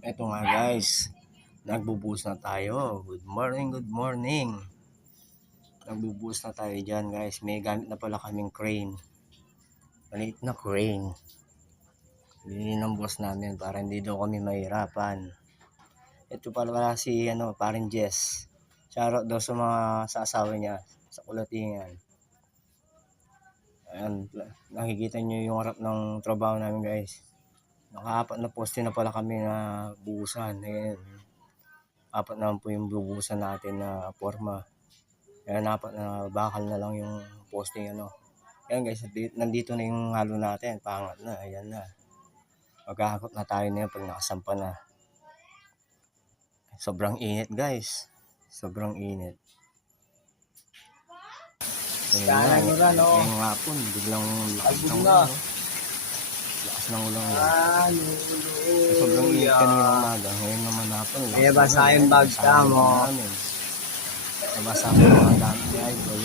Eto nga guys, nagbubuhos na tayo. Good morning, good morning. Nagbubuhos na tayo dyan guys. May gamit na pala kaming crane. Maliit na crane. Binili ng boss namin para hindi daw kami mahirapan. Ito pala si paring Jess. Shoutout daw sa mga sa asawa niya sa Kulatingan. Ayan, nakikita nyo yung harap ng trabaho namin guys. Naka-apat na poste na pala kami na buhusan. Ayan. Apat naman po yung bubuhusan natin na forma. Ayan, apat na bakal na lang yung posting Ayan guys, nandito na yung halo natin. Pangat na, ayan na. Maghahakot na tayo na pag nakasampa na. Sobrang init guys. Sobrang init. Ayan na, ngayong hapon, biglang lakas ng ulan. Lakas ng ulan. Sobrang init kanina umaga. Ngayon naman hapon. Kaya basa yung bags ka mo. Nabasa ko mga gamit ni Idol,